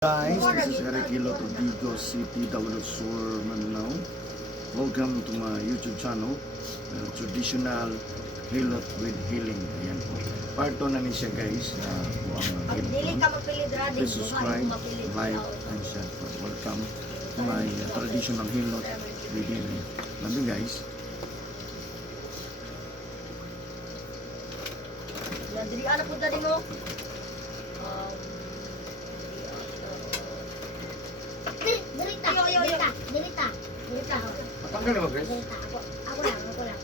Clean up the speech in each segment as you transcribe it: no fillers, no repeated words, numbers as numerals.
Guys, this is Eric Hilot of Vigo City, Davao Sur, Manila. Welcome to my YouTube channel, Traditional Hilot with Healing. Ayan po. Part 2 na niya guys. Pag dili ka mapili dra, Please subscribe, like, and share. Welcome to my Traditional Hilot with Healing. Love you guys. Dili ana pud dali mo. Dirita. Matanggal na ba guys? Ako lang.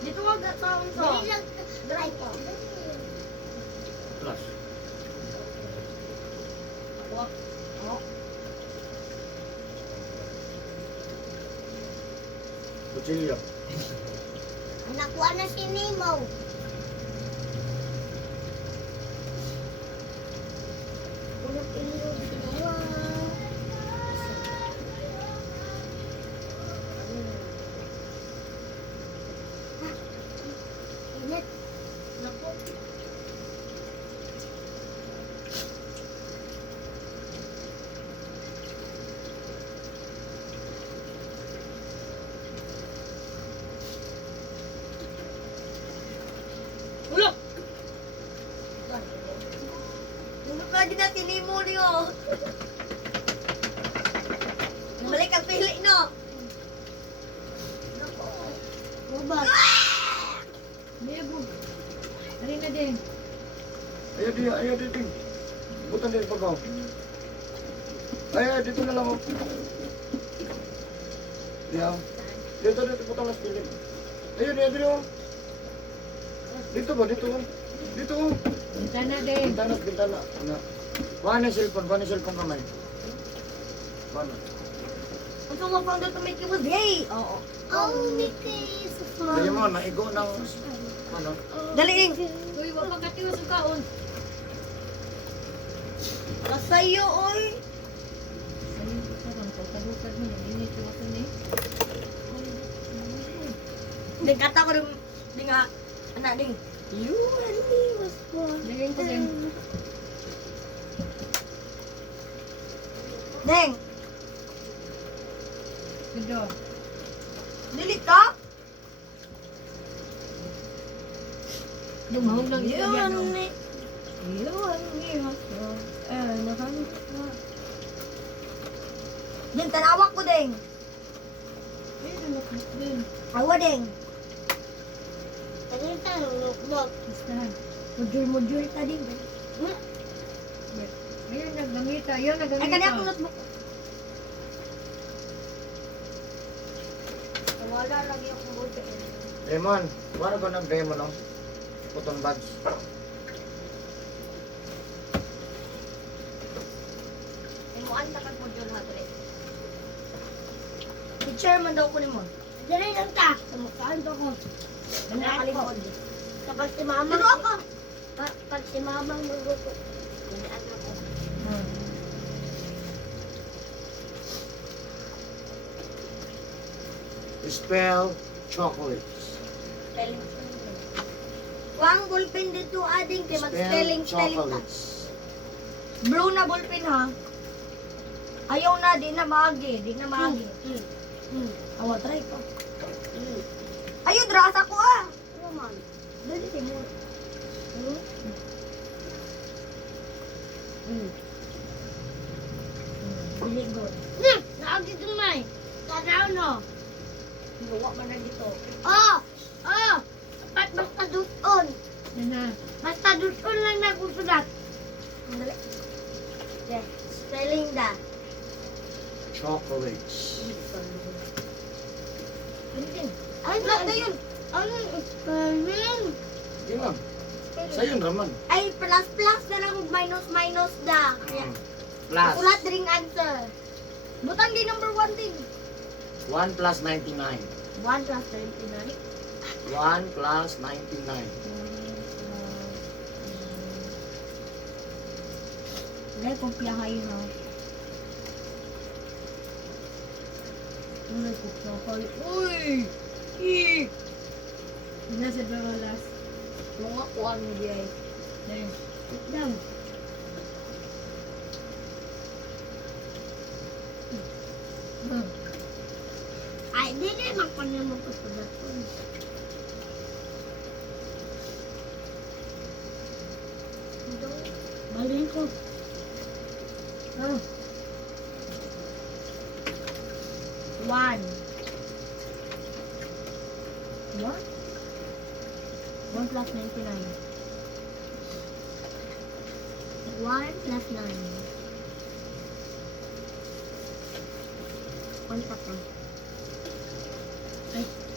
Dito wag na taon so. Dili lang dry ko. Plus. Ako. Kutsilyo. Nakuha na si Nemo. Pulang ilo si Nemo. Init. Naku. Ulo! Tulog ka din natin ni mo niyo. Balik ang pili, no? Nako. Bubag. Bebog. Ano na din? Ayaw di. Butan din pagaw. Ayaw, dito na lang ako. Ayaw. Dito, butan na spilit. Ayaw. Dito ba? Dito. Bintana din. Bintana. Kuha na cellphone kamay. Kuha na. Ang tumapang doon to make you day. Oo. Oh, Mickey. Kaya mo, naigo ng... Ano? Daliing. Uy, wag pang katiwas ang kaon. Kasayo, oy. Ayun, sarang pagkadukad mo. Naginit yung ako ni. Ding kata ko rin. Ding nga. Anak ding. You and me was born. Lagyan ko din. Ding. Gudo. Dili ka? Dumahog lang You ito yan. and oh. me. You and me was born. Ding, tanawak ko ding. Ayun, nakit din. Awa ding. Ano yung tanong? Bastahan. Module ka ding. Ayun, naggamita. Ayun, Ay, naggamita. kanya akong notebook. Wala lagi akong bote. Raymond, kuha ko ng demo, no? Putong buds. Imuan ta kag module ha dre. Teacher man daw ko nimo. Dere lang ta. Sumukaan to ko. Nakakalimod. Kapag si mama. Dito ako. Pag si mama magluto. Dinaan ako. Spell chocolates. Spelling. Wang ballpen dito ading kay mag-spelling ta. chocolates. Blue na ballpen ha. Ayaw na, di na maagi. Awa, try ko. Ayaw, drasa ko ah. Ano man? Dali, mo. Really good. Naagi dumay. Tanaw no. Luwa man na dito. Oh! Basta duton. Yan na. Basta duton lang nagusulat. Dali. Yeah. Spelling da. Chocolates. Ay, na yun. Ano yung spelling? Sige lang. Sa'yo naman. Ay, plus na lang minus da. Kaya, Plus. ulat ring answer. Butang di number 1 din. 1 plus 99. 1 plus 29. 1 plus 99. Dahil kung piyahay na. Ano ko piyahay? Uy! Nasa Bawalas. Mga kuha mo di ay. There. Sit down. Dili magpanyo mo ko sa daton. Balhin ko. Oh. 1. 1 plus 99. 1 plus 9. 1 pa to.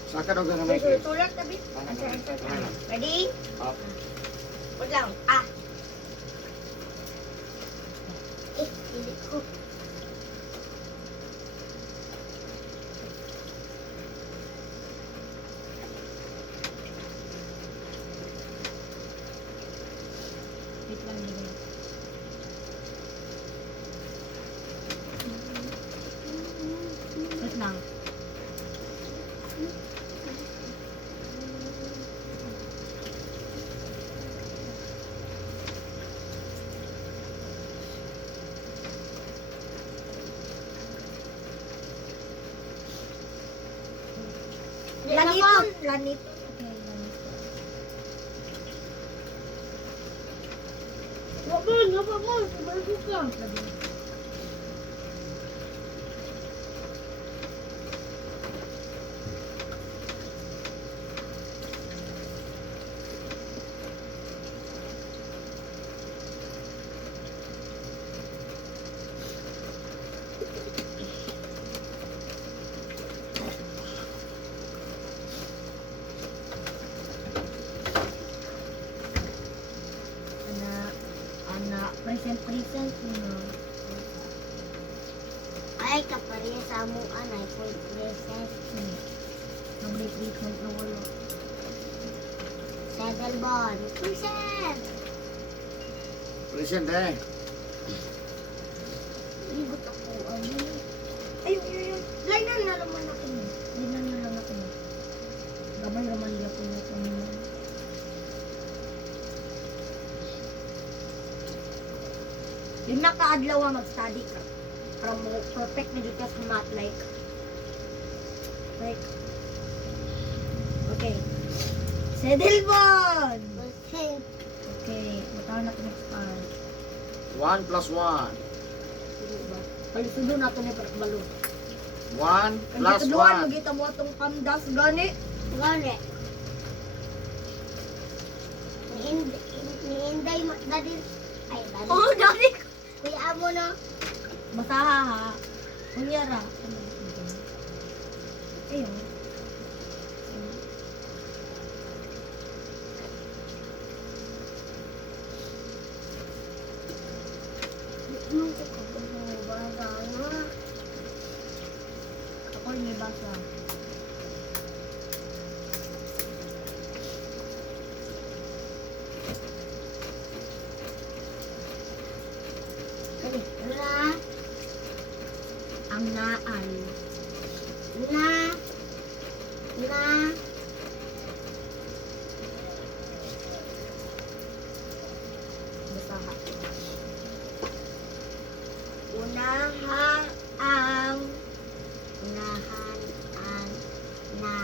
Saka daw na may case. Tulak tabi. Answer. Ready? Up. Wag lang. Ah. Hindi ko. Wait lang nila. Wait lang. Laniton. Lanit. Okay, lanit. Wag mo. Sumagot ka. Present mo. Ay, kapariya sa among anay. Present. Public treatment na wala. Saddlebone. Present. Present eh. Ligot ako. Ayun. Lainan na naman ako. Linan na lang ako. Gamay raman nila po na kanina. Yung nakaadlaw mag-study ka. From perfect na dito sa math like. Okay. Saddlebone! Present. Okay. Matawag na ito next part. 1 plus 1. Palisudo na ito ni Balo. 1 Ang plus gituluan, 1. magita mo itong pandas gani. Gani. Ni Inday dadi. Ay, dadi. Oh, dali! Kuya amo no. Masaha ha. Kunyara. Ayun. Nung ko basa na. Ako yung may basa. Kani. Ang naay. Na. Masaha. Unahan ang na Na.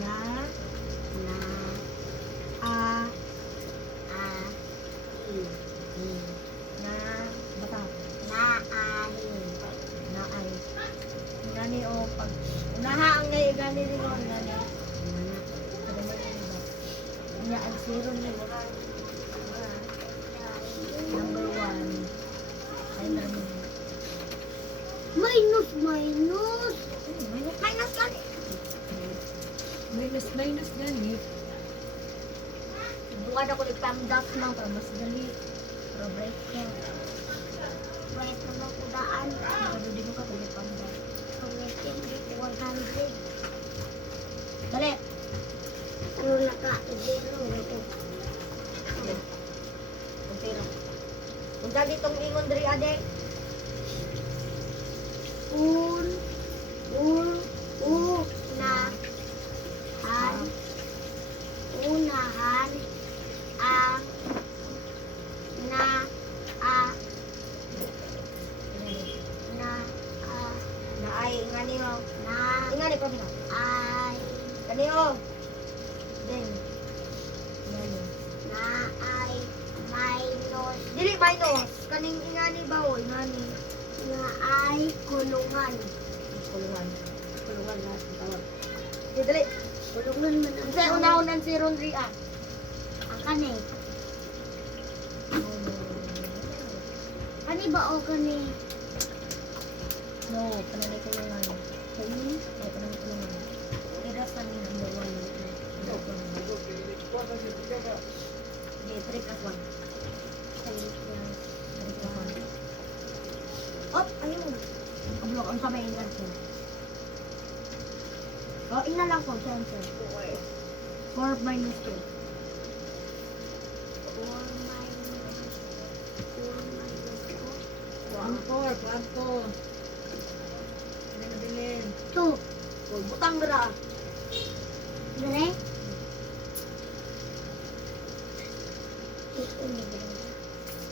na A. i Na. Bata. naahin. Naay. Gani o pag. Unaha ang ngayon gani rin o gani. Kanya ang zero ni number 1. Ay namin. Minus. Minus gani. Minus gani. Buwan ako ni Pamdas lang para mas dali. Para break ko. Pwede naman kudaan. Nakadudi ko ka kung may Pamdas. Pagmetin dito 100. Dali. Pero naka-zero. Kung zero. Punta ditong ingon diri ade. Unahan ang ingani ba o? Ingani. Nga ay kulungan. Kulungan. Kulungan lahat ang tawag. Okay, dali. Kulungan man ang Kasi una-unan si Ronri ah. Ang kanay. Kani ba o kani? No, pananay kulungan. Kani? Ay, pananay kulungan. Irasan ni number 1. Okay, 3 plus 1. Op, ayun. Kablok, ang sabay yung answer. O, ina lang po, sa answer. 4 minus 2. 4. Bilin. 2. O, butang dara. Dire?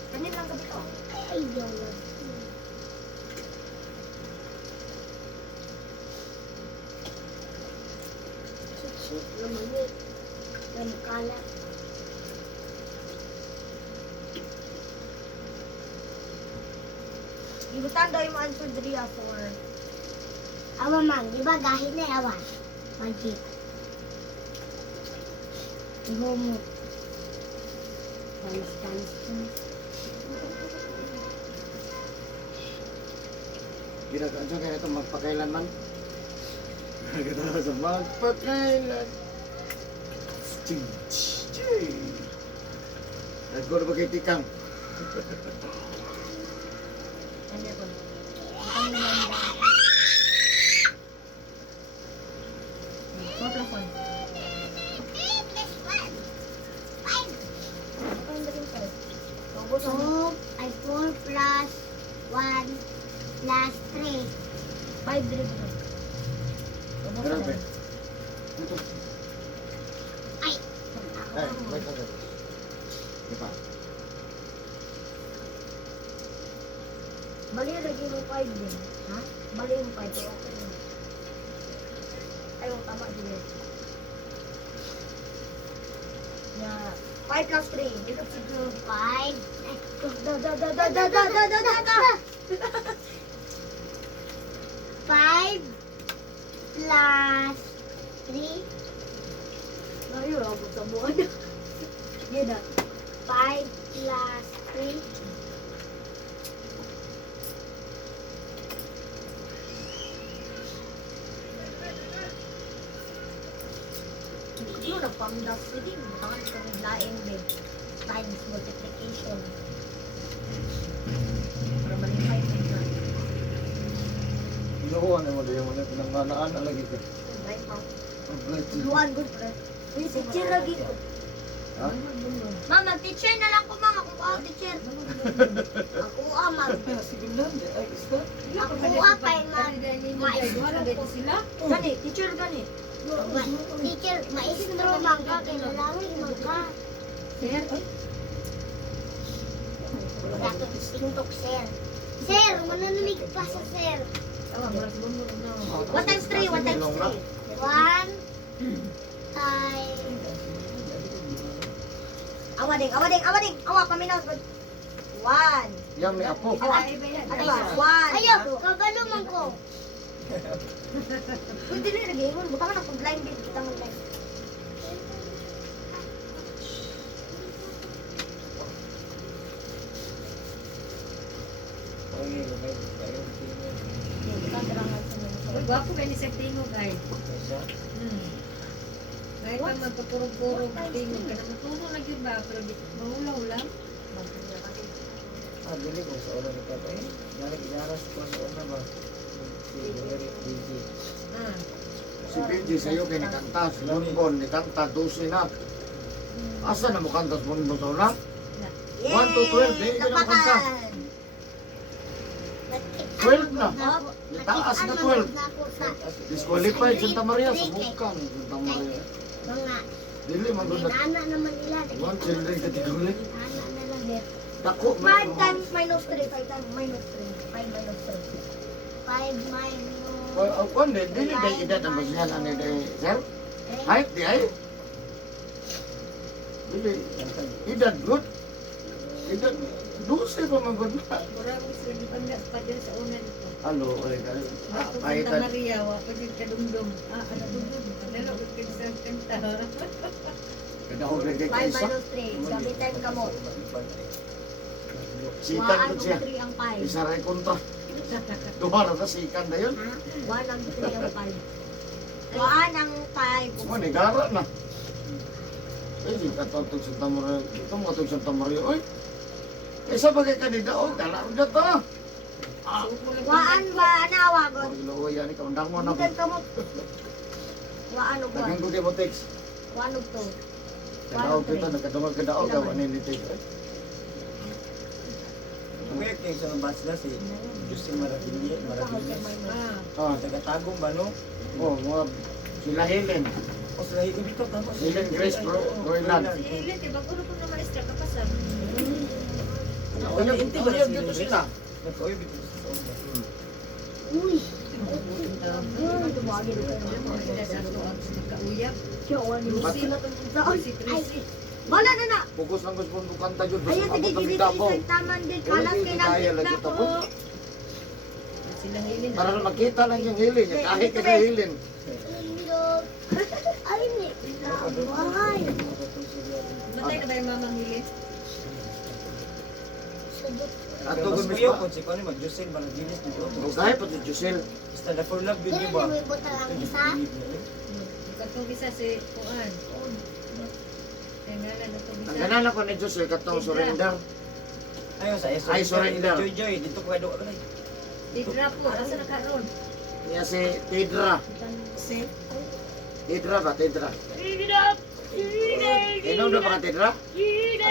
Kanin lang gabi ko. Ay, ayaw lang. Shit, lamani. Lamukala. Ibutan daw yung answer diri for Awa man, di ba gahit na awa? Magic. Ihomo. Dance. Ginagaan siya kaya ito magpakailan man. Ginagaan sa magpakailan. Ching, ching. Nagkuro ba kay Tikang? Ano ko? Butang nila yung dahil. 4 plus 1. Butang na rin ko. Ubus ang 2 ay 4 plus 1 plus 3. 5 diri dito. Ubus Ano na ba? rin. Ito. Ay! Ay, may kagad. Di ba? Bali lagi mo 5 din. Ha? Bali yung 5. So, okay na. Ay, wag tama din eh. Yeah. 5 plus 3. Dito si 5. Da. 5 plus 3. Layo, abot sa buwan. Yan na. 5 plus 3. Yun, nagpamilas ko din. Butangan ko ng laing din. Times multiplication. Para malipay din na. Inuuan mo din mo na pinangmanaan na lagi ka. Right, ma'am. Pag-blight siya. Luan, good, pre. Uy, teacher lagi ko. Ha? Ma'am, mag-teacher na lang po, ma'am. Ako po, teacher. Ako amag. Sige lang, ay isda. Ako apay man. Gani, teacher gani. Teacher, maestro man ka. Kailangan man ka. Dato distintok, sir. Sir, mananamig pa sa sir. What times 3? What times 3? 1 times Awading. Awa, paminaw. 1. Yan may apo. Awa. Ano ba? 1. Ayaw, kabalo man ko. Kung dili lagi, buta ka na kung blind date kita mo blind. Gwapo kayo ni sa tingog ay. Kahit pa magpapurog-purog tingog ka na matulog na yun ba? Pero di mahula-hula. Ah, bili ko sa ulo ni Papa eh. Narik inaras ko sa ulo ba? Si Eric DJ. Si BJ sa'yo kay nikantas. Bonbon, nikanta 12 na. Asa na mo kantas bonbon sa una? 1 to 12, eh, hindi na makanta. 12 na. Itaas na 12. Disqualified Santa Maria sa bukang Santa Maria. Mga, Dili man doon na. inana naman nila. One children category. Inana na lang din. Dako 5 times minus 3. 5 times minus 3. 5 minus 3. 5 minus... Kung dili ba edad ang basihan ani day sir? Height di ay. Dili edad good. Ito, 12 pa magod na. Murag sila gipandas pa dyan sa una dito. Alo, ay, Ato kahit Santa Maria, wa pa dyan kadumdum. Ano dumdum? Lalo ko kanta. kada ko kay 5 kaysa. minus 3. Gamitan ka mo. Sikat Waan ko og siya. 3 ang 5. Isa rin kontra. Duhara na sikan na yun. Ha? Waan ang 3 ang 5. Waan ang 5. Oh, negara na. Ay, di katotog sa Tamario. Ito mga tog sa Tamario. Uy, isa bagay kanida. Oh, galang na to. Waan ba nawagon? Oh, ilo, yan, ikaw, undang mo na po. Bukan ka mo. Waan og 1. Lagyan ko di mo text. Waan og 2. Kadaog kita, nagkadawag kadaog, gawa ni ni text. Kuya kayo sa batch na si Justin Marabilis. Ah, Taga-tagong ba no? oh, mga sila Helen. O sila hito dito tama. Helen Grace Royland. Si Eileen, di ba kuno ko na maestra kapasan? Uyab dito sila. Nag-uyab dito sa una. Uy. Kauyab. Siya, wala mo sila Si Tracy. Wala na na. Fokus lang gusto mong kanta dyan. Ayaw, Basta tigi abot dito kami Davao. isang taman din. Kalas kay Kaya natin lagi na ito ko. po. Sila Eileen. Para na makita lang yung Helen. Kahit ka na Helen. Ay, ni. Ay. Matay na ba yung mamang Eileen? Ato Mas kung kuya mispa. ko si Connie mag-Justin Marabilis dito. O kahit pa si Jusel. Basta na for love Sino video na ba? may butang ang isa? Katong isa si Kuan. Kaya nga lang itong Ang isa. ganala ko ni Jusel katong surrender. Ayaw sa Ay, surrender. Joy Joy dito ko kado agad. Tidra po. Asa na karon? Niya si Tidra. Si? Tidra ba? Tidra. Inom na mga Tidra? Si Tidra.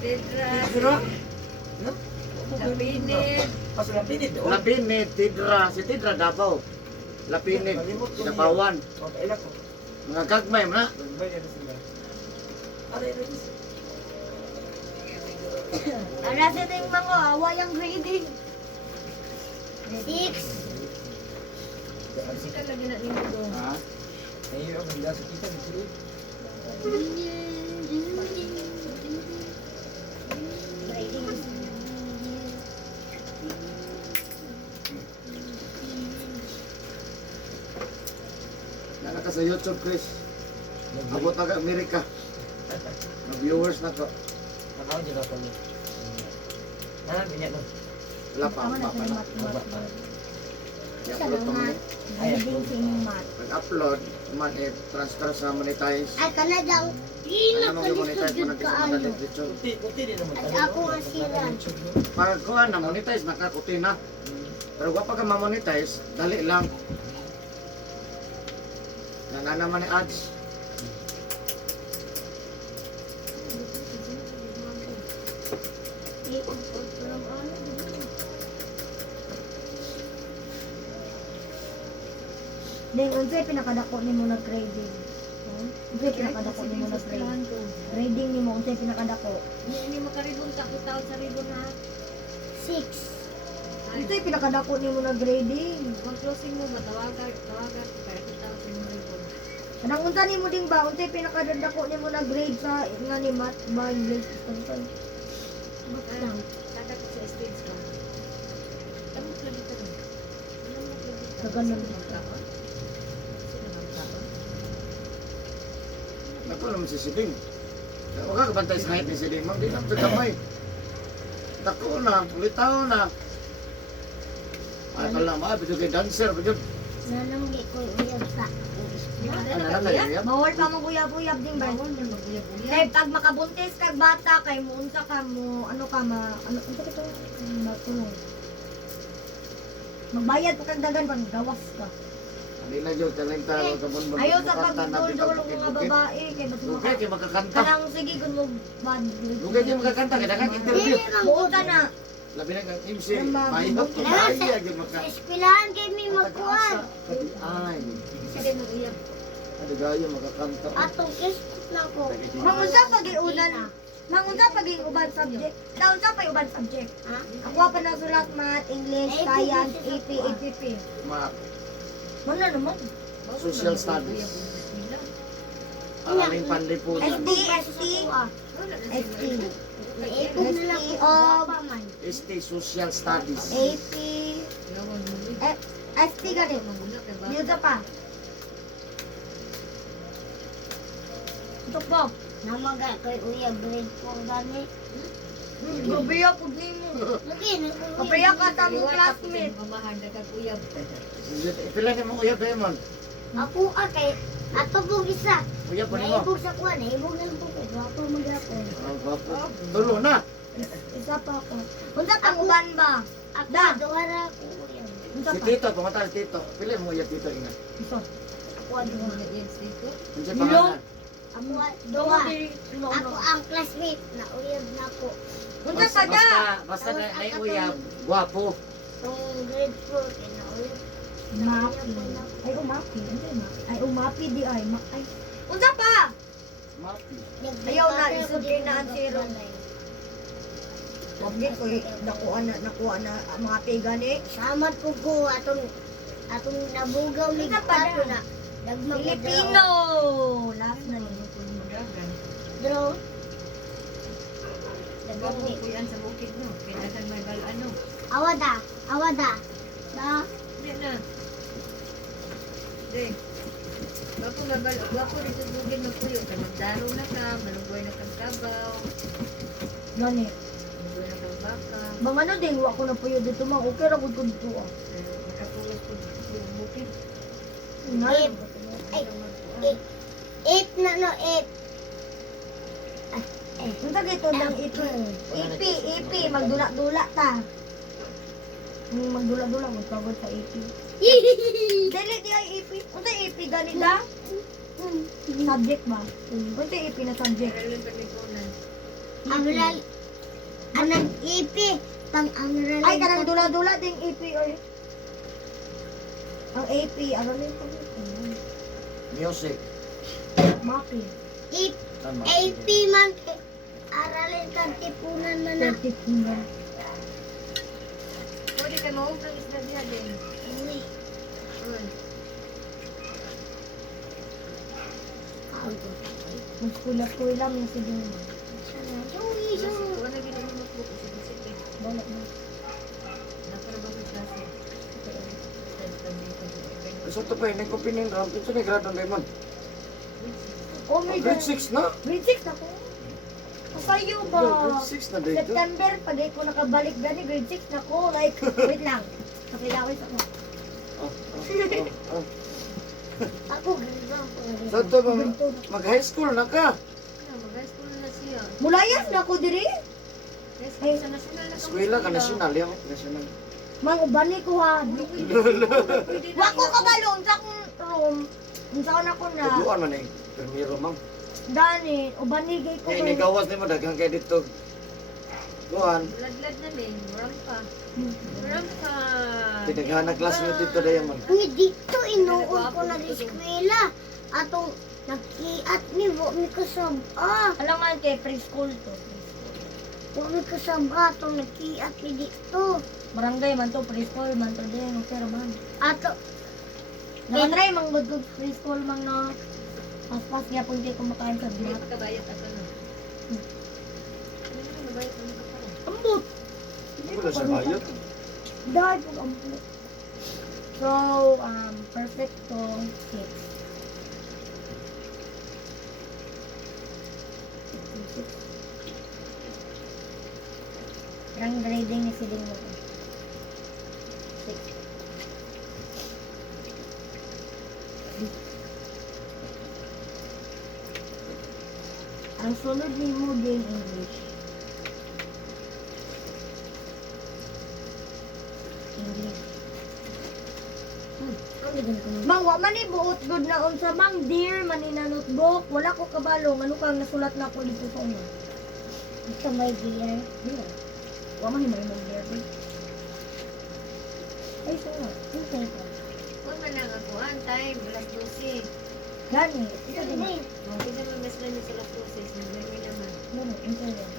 Tidra? Kapinit. Pas lang pinit. Lapinit, Tidra. Si Tidra Davao. Lapinit, Sinapawan. Okay lang ko. Mga gagmay mo na. Bayar na sila. Aray rin. Ara sa ting mga awayang grading. 6. Sila lagi na nimo doon. Ha? Ayaw ang ganda sa kita. Nana ka sa YouTube, Chris. Abot na ka Amerika. Mga viewers na ko. Nakawin dyan ako niya. Binyak mo. Wala pa, pa na. I-upload pa man. Pag-upload, man i-transfer sa monetize. Ay, ka na daw. Ano mong i-monetize mo na sa mga literature. Kuti din naman. At ako nga sila. Pag kuha na, monetize, nakakuti na. Pero wala pa ka ma-monetize, dali lang. Nana naman ni ads. Ding, unsay pinakadako nimo na grading? Unsay pinakadako nimo na grading? Grading nimo unsay pinakadako? Hindi makaribon ka ko tawag sa ribon ha. 6. Unsay pinakadako nimo na grading? Kung closing mo ba tawagan kaya kita sa mga ribon. Kanang unsa nimo ding ba unsay pinakadako nimo na grade sa nga ni math ba English unsay? Kada ko sa stage ka. Tama ka dito rin. Kaganon. Naku naman si Siding. Huwag ka kabantay sa height ni Siding. Ma'am, di lang sa kamay. Tako na, ulitaw na. Ay, pala, maabit yung kay dancer. Bidyo. Nanang di ko uyab sa. Ano lang na yun? Bawal ka mo uyab-uyab ding ba? Bawal na mag-uyab-uyab. Kay pag makabuntis kag bata kay muunsa ka mo ano ka ma ano unsa ka to? Matulong. Magbayad pa kag dagan pag gawas ka. Hindi na dyan, talenta. Ayaw sa pagdudol ng mga babae kay ba't mo Dugay kayo magkakanta. kanang sige kun mo bad. Dugay kayo magkakanta. Kaya nakak-interview. Buo ka na. Labi na kang MC. Ma'am, Mahirap ko na. Ay, agad magka. Eskwelahan kay mi magkuan. Ay, Sige mag-uyab. ano gayo magkakanta. Atong kiss na ko. Mangunsa pag-iunan. Mangunsa pag-iuban subject. Daon sa pag uban subject. Ha? Ako pa na sulat math, English, science, AP, APP. Ma, Mana naman? Social studies. Araling panlipunan. ST. ST. Naipog na lang ST ko of pa man. ST Social Studies. AP. ST ganit. Dito pa. Ito po. Namaga kay Uya grade 4 gani. Gabiya po nimo. Lagi na ko. Kapiya ka sa mong classmate. Mamahan na kag-uyab. Pila ni mo uyab Raymond? Ako kay ato pong isa. Uyab pa ni mo. Naibog sa kuwan, naibog na lang po. Gwapo magyapon. Ang gwapo. Tulo na. Isa pa ako. Unsa pang uban ba? Ako Da. duwara ko Uya. Unsa Si pa? Tito, pumatay si Tito. Pila mo uyab Tito ina. Isa. Ako duwara. Unsa pangalan? Ako Dungo duwa. diri. Ako ang classmate na uyab na ko. Unsa pa da? Basta na uyab, gwapo. Tong grade 4 kay na uyab. Umapi. Ay umapi. Ay umapi di ay. Ay. Unsa pa? Mapi. Ayaw na, isod kay na ang zero. Wag gid ko nakuha na mga pigani. Salamat po ko atong nabugaw ni Unsa pa Gato da? na dagmang Filipino. Last na ni. Draw. Bago ko yan sa bukid no. Kailangan may balano. Awada. Awada. Da. Hindi na. Hindi. Bago mabal, bago rin sa bukid ng puyo. Kaya magdaro na ka, malunggoy na kang kabaw, Gani. malunggoy na kang baka. Mga ano din, wa ko na puyo dito mga okay ra gud ko dito. Nakatulog ko sa bukid. Ngal. Ay. 8 na no 8. Unsa dito ng EP, magdula-dula ta. Magdula-dula mo tawag sa EP. Dili di ay EP. Unsa EP gani da? Subject ba? Unsa EP na subject? Meron pa ni Conan. Angral. Anang ipi. Pang angral. Ay kanang dula-dula ding EP oy. Ang AP, ano rin pa Music. Maki. Tama. AP man. Aralin kang tipunan man na. 30 kilo. Pwede kayo mahuog ng isda diya din. Uy. Uy. Magskula-skula mo si Dino. Uy. Wala gina mo magbuko sa bisik eh. Wala na. Nakarabang ng klase. So to pa ini ko pinin ram. Ito ni grado Raymond. Oh my Grade God. 6 na. Grade 6 na ko. Kasayo ba? Grade 6 na dito. September, pag ko nakabalik gani, grade 6 na ko. Like, wait lang. Nakilawis ako. Ako ganito ako. So to mag-high school na ka. Mag-high school na siya. Mulayas na ako diri. High school sa national na Eskwela ka national yan. National. Mang ubani ko ha. Pwede na. Wako kabalong sa akong room. Unsa na ko na. Tuluan man eh. Primero ma'am. Dani, ubani gay ko Kaya kay. inigawas ni mo daghang kay dito. Kuhan. Ladlad na din. Murang pa. Murang pa. Tinaghanag class mo dito dayan man. Ni dito inuon ko na eskwela. Atong nagkiat ni wo mi kasab. Alam man kay preschool to. Wo mi kasab atong nagkiat ni dito. Barangay man to, preschool man to din. Okay ra man. Ato Nakatry mang good good preschool mang na. Pas-pas niya po hindi ko makain sa Hindi biyak. pa kabayat ako no. Hindi pa kabayat ako kaparo. Ambot! Wala sa bayot. Dahil po ambot. So, perfecto 6. Ang grading ni Siling mo. 6. Ang sunod ni mo din English. English. Mang, wa man ni buot good na unsa mang dear man ni na notebook. Wala ko kabalo ano kang nasulat na ko dito sa una. ito may beer. Dear. Wa man ni may mong dear. Babe. Ay, so nga. Okay pa. Huwag man lang ako. Time. Alas 12. Gani. Ito din. Hindi naman mas lang sa alas 12. Nagmay naman. Gani. Ito din.